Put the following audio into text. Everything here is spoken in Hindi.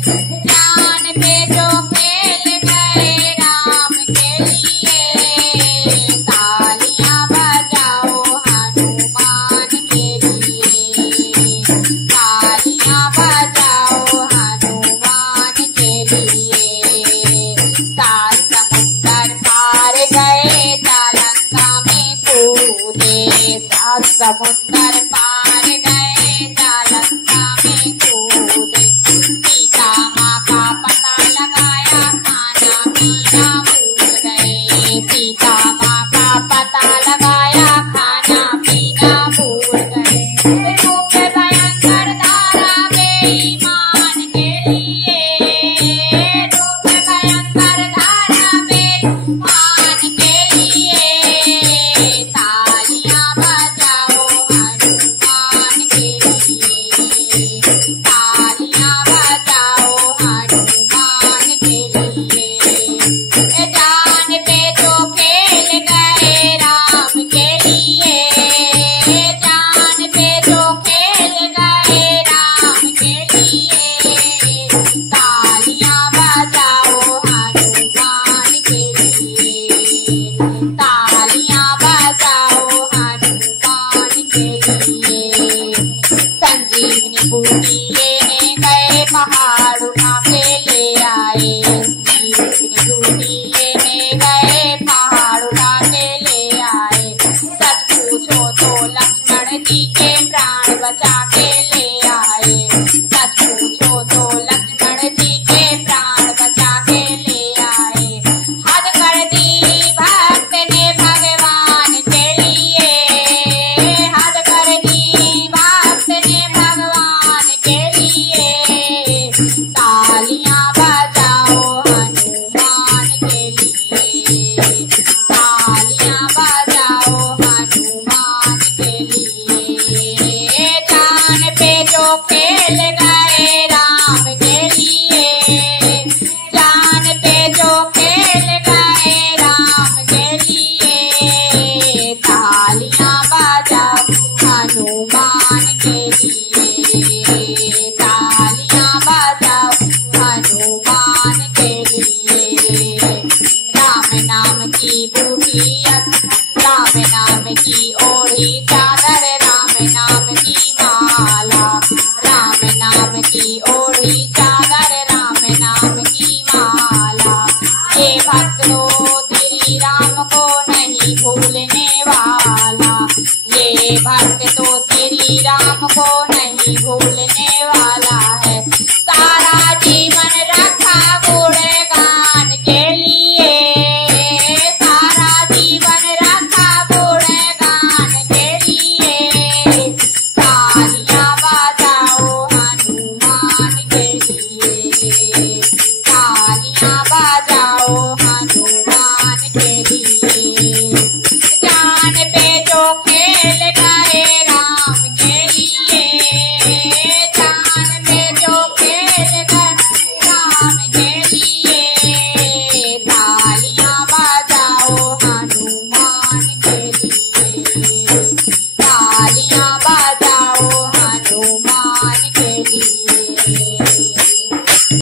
जान पे जो खेल गए राम के लिए, तालियां बजाओ हनुमान के लिए, तालियां बजाओ हनुमान के लिए। सात समुंदर पार गए लंका में कूदे, सात समुंदर पार गए लंका में कूदे। सीता माँ का पता लगाया खाना पीना भूल गए, सीता माँ का पता लगाया खाना पीना भूल गए। रूप भयंकर धारा बेईमान के लिए, रूप भयंकर धारा बेईमान के लिए। तालियां बजाओ हनुमान के लिए, तालियां बजाओ हनुमान के लिए। जान पे जो खेल गए राम के लिए, जान पे जो खेल गए राम के लिए। तालियां बजाओ हनुमान के लिए, तालियां बजाओ हनुमान के लिए। संजीवनी बूटी लेने गए पहाड़ उठा के ले आए, संजीवनी बूटी लेने गए पहाड़ उठा के ले आए। सच पूछो तो लक्ष्मण जी के प्राण बचा के ले आए, सच पूछो तो लक्ष्मण जी के प्राण बचा के ले आए। हद कर दी भक्त ने भगवान के लिए, हद कर दी भक्त ने भगवान के लिए। तालियां बजाओ हनुमान के लिए, तालियां बजाओ हनुमान के लिए। जान पे जो खेल गए राम के लिए, जान पे जो खेल गए राम के लिए। तालियां बजाओ हनुमान के लिए, तालियां बजाओ हनुमान के लिए। राम नाम की बूटी, राम नाम की ओढ़ी चादर, राम नाम की माला, राम नाम की ओढ़ी चादर, राम नाम की माला। ये भक्त तो तेरी राम को नहीं भूलने वाला, ये भक्त तो तेरी राम को नहीं भूलने वाला है। सारा जीवन रखा गुणगान के लिए, सारा जीवन रखा गुणगान के लिए। तालियां बजाओ हनुमान के लिए, तालियां बजाओ हनुमान के लिए। जान पे जो खेल गए राम के लिए, जान पे जो खेल गए राम के लिए। तालियां बजाओ हनुमान के लिए, तालियां